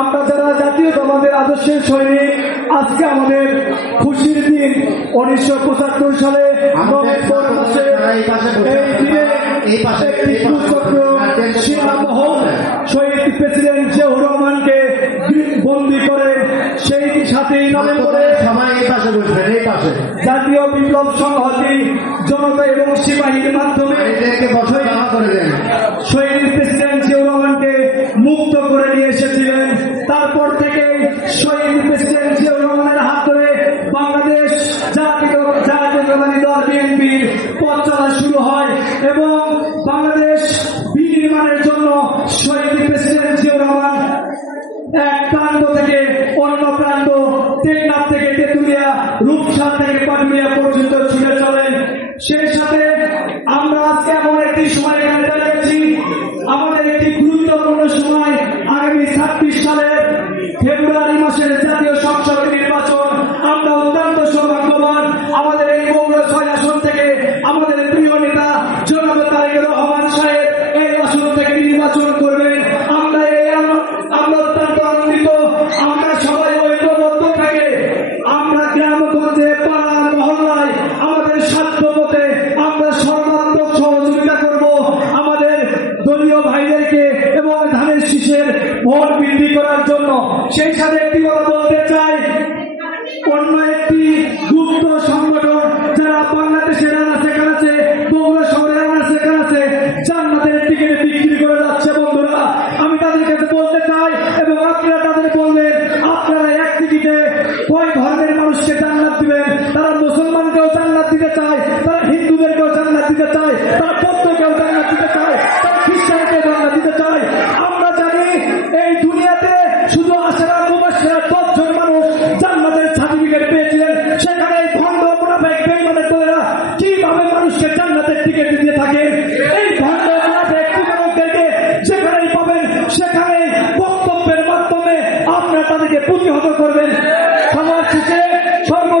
আমরা যারা জাতীয়তাবাদের আদর্শের সৈনিক আজকে আমাদের খুশির দিন উনিশশো পঁচাত্তর সালে নভেম্বর মাসে এই দিনে একটি কুচক্র সীমামহল শহীদ প্রেসিডেন্ট জিয়াউর রহমানকে বন্দি করে সেই সাতই নভেম্বরে সবাই এই পাশে বসবেন এই পাশে। জাতীয় বিপ্লব সংহতি জনতা এবং সিপাহীর মাধ্যমে এদেরকে বছর জমা করে দেন শহীদ প্রেসিডেন্ট জিয়াউর রহমানকে মুক্ত করে নিয়ে এসেছিলেন তারপর থেকে শহীদ প্রেসিডেন্ট জিয়াউর রহমানের হাত ধরে বাংলাদেশ জাতীয় জাতীয়তাবাদী দল বিএনপির পথ চলা শুরু হয় এবং বাংলাদেশ বিনির্মাণের জন্য শহীদ প্রেসিডেন্ট জিয়াউর রহমান এক প্রান্ত থেকে অন্য প্রান্ত, টেকনাফ থেকে তেতুলিয়া রূপসা থেকে পাটুলিয়া পর্যন্ত ছুটে চলেন। সেই সাথে আমরা আজকে এমন একটি দলীয় ভাইদেরকে এবং ধানের শীষের ভোট বৃদ্ধি করার জন্য সেই সাথে একটি কথা বলতে চাই। অন্য একটি গুপ্ত সংগঠন যারা বাংলাদেশের আনাচে কানাচে বগুড়া শহরের আনাচে কানাচে জান্নাতের টিকিট বিক্রি করে যাচ্ছে বন্ধুরা। আমি তাদের কাছে বলতে চাই এবং আপনারা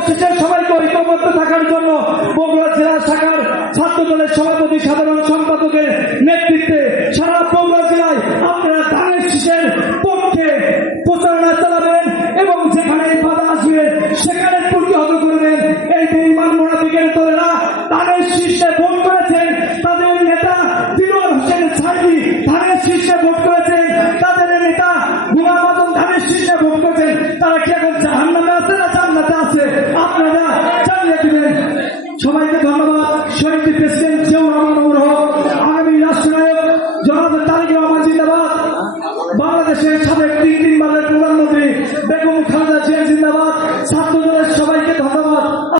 সর্বশেষে সবাইকে ঐক্যবদ্ধ থাকার জন্য বগুড়া জেলা শাখার ছাত্র দলের সভাপতি, সাধারণ সম্পাদকের নেতৃত্বে সারা বগুড়া জেলায় আপনারা ধানের শীষের পক্ষে প্রচারণা চালাবেন এবং যেখানে বাধা আসবে, সেখানে প্রতিহত করবেন এই বেইমান মোনাফিকের দলেরা ধানের শীর্ষে ভোট করেছেন। তাদের নেতা দিলওয়ার হোসেন সাইদি ধানের শীর্ষে আপনারা জানিয়ে দিবেন। সবাইকে ধন্যবাদ। শহীদ প্রেসিডেন্ট জিয়াউর রহমান আগামী রাষ্ট্রনায়ক জনাব তারেক রহমান জিন্দাবাদ। বাংলাদেশের সাবেক তিন তিনবারের প্রধানমন্ত্রী বেগম খালেদা